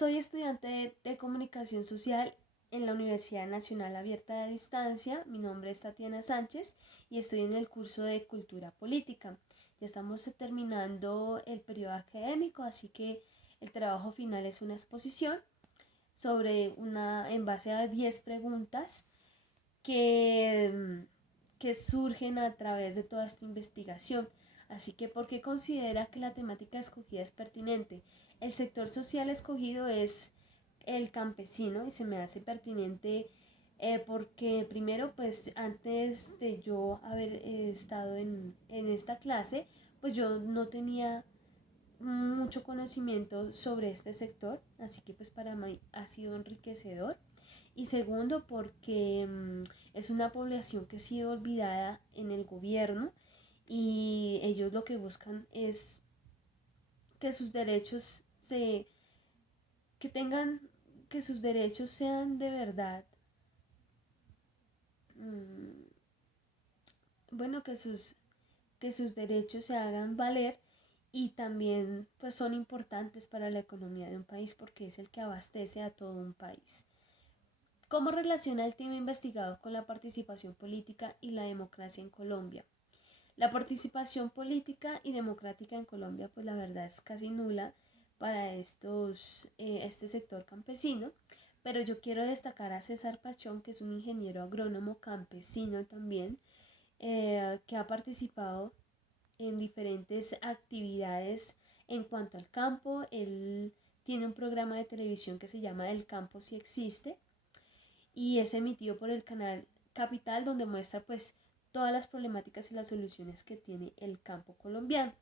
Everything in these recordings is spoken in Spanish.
Soy estudiante de comunicación social en la Universidad Nacional Abierta de Distancia. Mi nombre es Tatiana Sánchez y estoy en el curso de Cultura Política. Ya estamos terminando el periodo académico, así que el trabajo final es una exposición en base a 10 preguntas que, que surgen a través de toda esta investigación. Así que, ¿por qué considera que la temática escogida es pertinente? El sector social escogido es el campesino y se me hace pertinente porque primero, pues antes de yo haber estado en esta clase, pues yo no tenía mucho conocimiento sobre este sector, así que pues para mí ha sido enriquecedor. Y segundo, porque es una población que ha sido olvidada en el gobierno y ellos lo que buscan es que sus derechos se que tengan que sus derechos sean de verdad mmm, bueno que sus derechos se hagan valer y también pues son importantes para la economía de un país porque es el que abastece a todo un país. ¿Cómo relaciona el tema investigado con la participación política y la democracia en Colombia? La participación política y democrática en Colombia, pues la verdad es casi nula para este sector campesino, pero yo quiero destacar a César Pachón, que es un ingeniero agrónomo campesino también, que ha participado en diferentes actividades en cuanto al campo. Él tiene un programa de televisión que se llama El campo si existe y es emitido por el canal Capital, donde muestra pues todas las problemáticas y las soluciones que tiene el campo colombiano.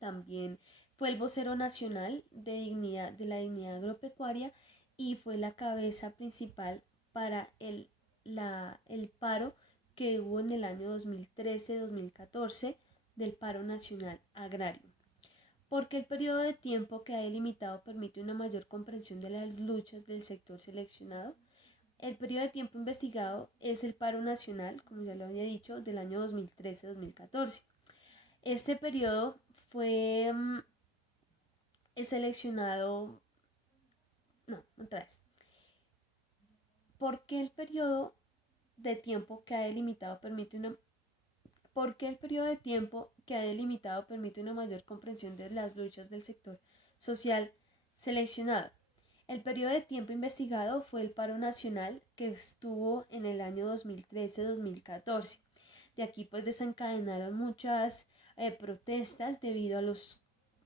También fue el vocero nacional de la dignidad agropecuaria y fue la cabeza principal para el paro que hubo en el año 2013-2014 del paro nacional agrario. Porque el periodo de tiempo que ha delimitado permite una mayor comprensión de las luchas del sector seleccionado. El periodo de tiempo investigado es el paro nacional, como ya lo había dicho, del año 2013-2014. Este periodo fue seleccionado, no, otra vez, porque el periodo de tiempo que ha delimitado permite una porque el periodo de tiempo que ha delimitado permite una mayor comprensión de las luchas del sector social seleccionado. El periodo de tiempo investigado fue el paro nacional que estuvo en el año 2013-2014. De aquí pues desencadenaron muchas protestas debido a los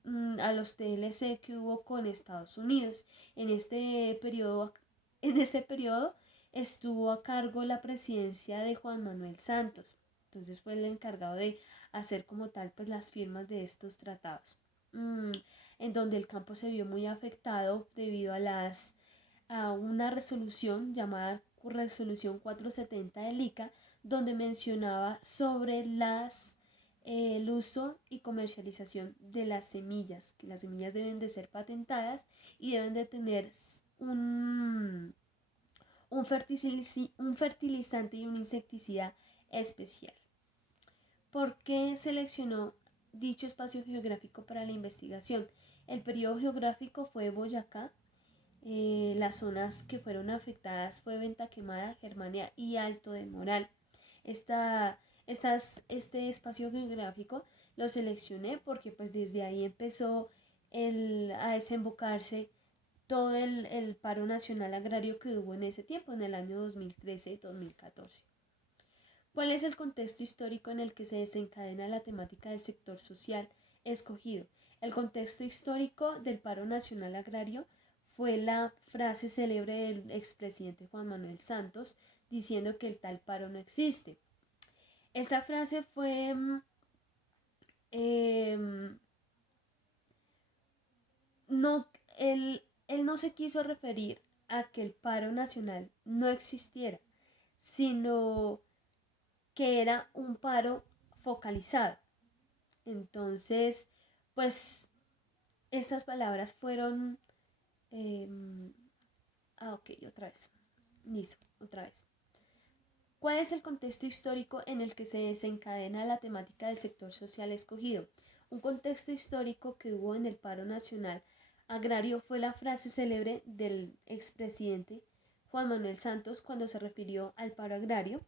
TLC que hubo con Estados Unidos. En este periodo, en este periodo estuvo a cargo la presidencia de Juan Manuel Santos. Entonces fue el encargado de hacer como tal pues las firmas de estos tratados. En donde el campo se vio muy afectado debido a una resolución llamada Resolución 470 del ICA, donde mencionaba sobre el uso y comercialización de las semillas, que las semillas deben de ser patentadas y deben de tener un fertilizante y un insecticida especial. ¿Por qué seleccionó dicho espacio geográfico para la investigación? El periodo geográfico fue Boyacá. Las zonas que fueron afectadas fue Venta Quemada, Germania y Alto de Moral. Este espacio geográfico lo seleccioné porque pues desde ahí empezó a desembocarse todo el paro nacional agrario que hubo en ese tiempo, en el año 2013-2014. ¿Cuál es el contexto histórico en el que se desencadena la temática del sector social escogido? El contexto histórico del paro nacional agrario fue la frase célebre del expresidente Juan Manuel Santos diciendo que el tal paro no existe. Esta frase fue eh, no, él no se quiso referir a que el paro nacional no existiera, sino que era un paro focalizado. Entonces, pues estas palabras fueron... Eh, ok, otra vez. Listo, otra vez. ¿Cuál es el contexto histórico en el que se desencadena la temática del sector social escogido? Un contexto histórico que hubo en el paro nacional agrario fue la frase célebre del expresidente Juan Manuel Santos cuando se refirió al paro agrario,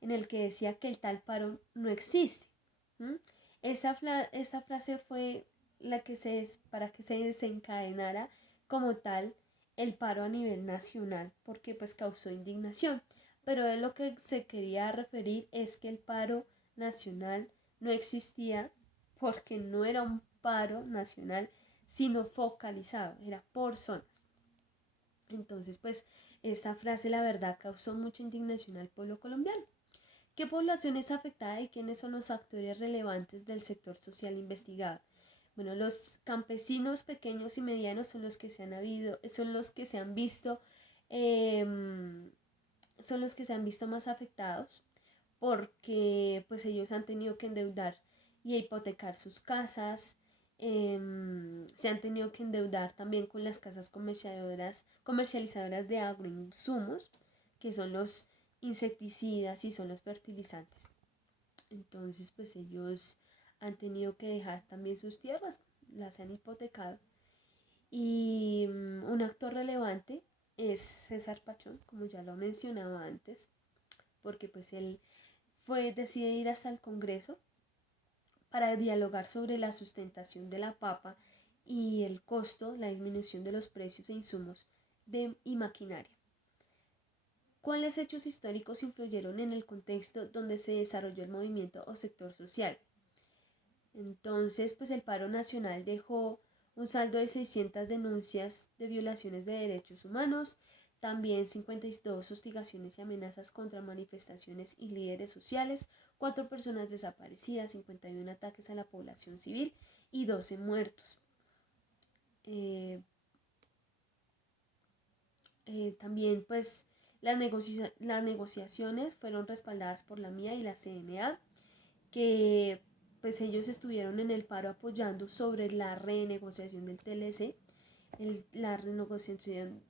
en el que decía que el tal paro no existe. ¿Mm? Esta frase fue la que para que se desencadenara como tal el paro a nivel nacional, porque pues causó indignación. Pero de lo que se quería referir es que el paro nacional no existía porque no era un paro nacional, sino focalizado, era por zonas. Entonces, pues, esta frase, la verdad, causó mucha indignación al pueblo colombiano. ¿Qué población es afectada y quiénes son los actores relevantes del sector social investigado? Bueno, los campesinos pequeños y medianos son los que se han visto, eh, son los que se han visto más afectados porque pues ellos han tenido que endeudar y hipotecar sus casas, se han tenido que endeudar también con las casas comercializadoras de agroinsumos, que son los insecticidas y son los fertilizantes. Entonces pues ellos han tenido que dejar también sus tierras, las han hipotecado. Y un actor relevante es César Pachón, como ya lo mencionaba antes, porque pues él decide ir hasta el Congreso para dialogar sobre la sustentación de la papa y el costo, la disminución de los precios e insumos y maquinaria. ¿Cuáles hechos históricos influyeron en el contexto donde se desarrolló el movimiento o sector social? Entonces, pues el paro nacional dejó un saldo de 600 denuncias de violaciones de derechos humanos, también 52 hostigaciones y amenazas contra manifestaciones y líderes sociales, 4 personas desaparecidas, 51 ataques a la población civil y 12 muertos. También pues las negociaciones fueron respaldadas por la MIA y la CNA, que pues ellos estuvieron en el paro apoyando sobre la renegociación del TLC. La renegociación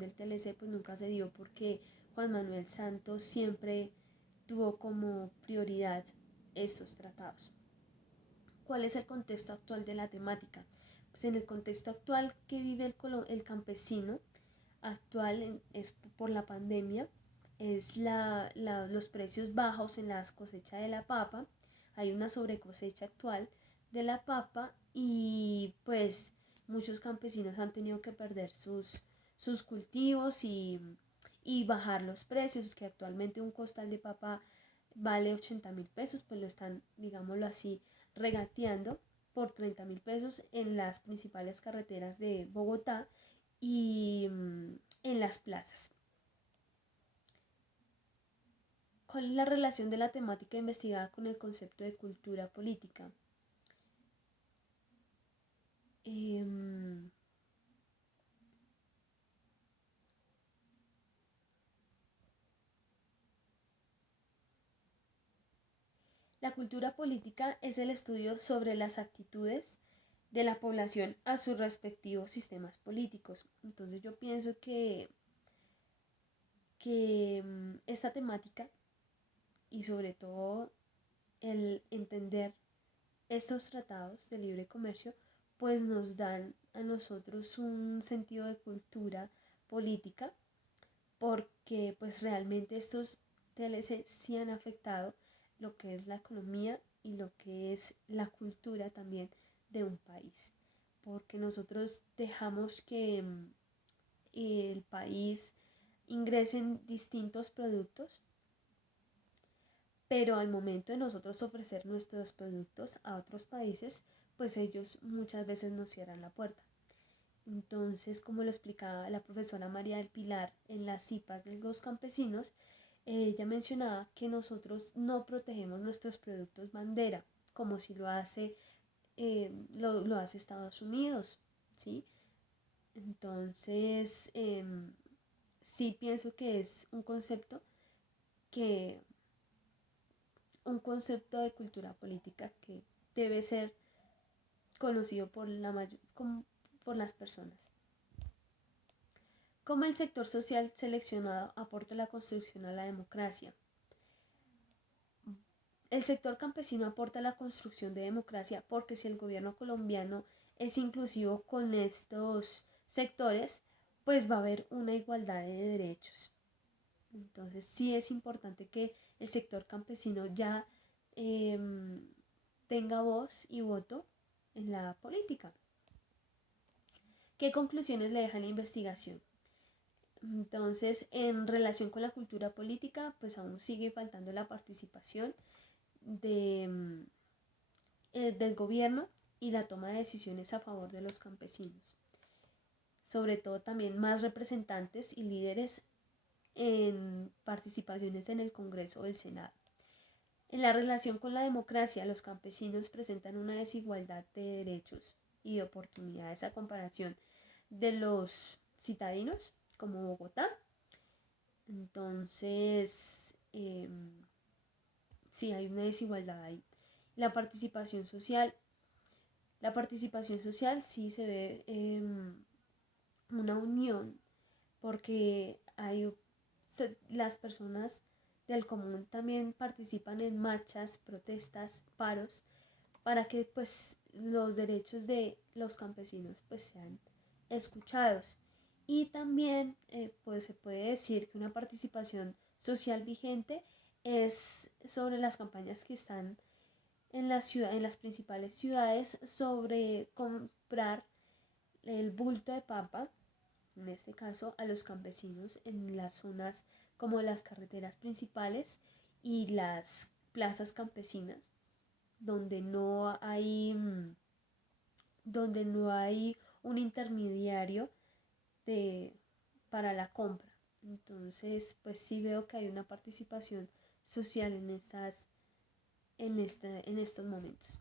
del TLC pues nunca se dio porque Juan Manuel Santos siempre tuvo como prioridad estos tratados. ¿Cuál es el contexto actual de la temática? Pues en el contexto actual que vive el campesino actual es por la pandemia, es los precios bajos en las cosechas de la papa, hay una sobrecosecha actual de la papa y pues muchos campesinos han tenido que perder sus cultivos y bajar los precios, que actualmente un costal de papa vale 80.000 pesos, pues lo están, digámoslo así, regateando por 30.000 pesos en las principales carreteras de Bogotá y en las plazas. ¿Cuál es la relación de la temática investigada con el concepto de cultura política? La cultura política es el estudio sobre las actitudes de la población a sus respectivos sistemas políticos. Entonces yo pienso que esta temática y sobre todo el entender estos tratados de libre comercio pues nos dan a nosotros un sentido de cultura política, porque pues realmente estos TLC sí han afectado lo que es la economía y lo que es la cultura también de un país, porque nosotros dejamos que el país ingresen distintos productos, pero al momento de nosotros ofrecer nuestros productos a otros países, pues ellos muchas veces nos cierran la puerta. Entonces, como lo explicaba la profesora María del Pilar en las CIPAs de los campesinos, ella mencionaba que nosotros no protegemos nuestros productos bandera, como si lo hace, lo hace Estados Unidos, ¿sí? Entonces, sí pienso que es que un concepto de cultura política que debe ser conocido por las personas. ¿Cómo el sector social seleccionado aporta la construcción a la democracia? El sector campesino aporta la construcción de democracia porque si el gobierno colombiano es inclusivo con estos sectores, pues va a haber una igualdad de derechos. Entonces sí es importante que el sector campesino ya eh, tenga voz y voto en la política. ¿Qué conclusiones le deja la investigación? Entonces, en relación con la cultura política, pues aún sigue faltando la participación de, del gobierno y la toma de decisiones a favor de los campesinos. Sobre todo también más representantes y líderes en participaciones en el Congreso o el Senado. En la relación con la democracia, los campesinos presentan una desigualdad de derechos y de oportunidades a comparación de los citadinos, como Bogotá. Entonces, sí hay una desigualdad ahí. La participación social, la participación social sí se ve una unión porque las personas del común también participan en marchas, protestas, paros, para que pues los derechos de los campesinos pues sean escuchados. Y también pues se puede decir que una participación social vigente es sobre las campañas que están en la ciudad, en las principales ciudades, sobre comprar el bulto de papa, en este caso a los campesinos en las zonas como las carreteras principales y las plazas campesinas, donde no hay, donde no hay un intermediario de, para la compra. Entonces, pues sí veo que hay una participación social en estos momentos.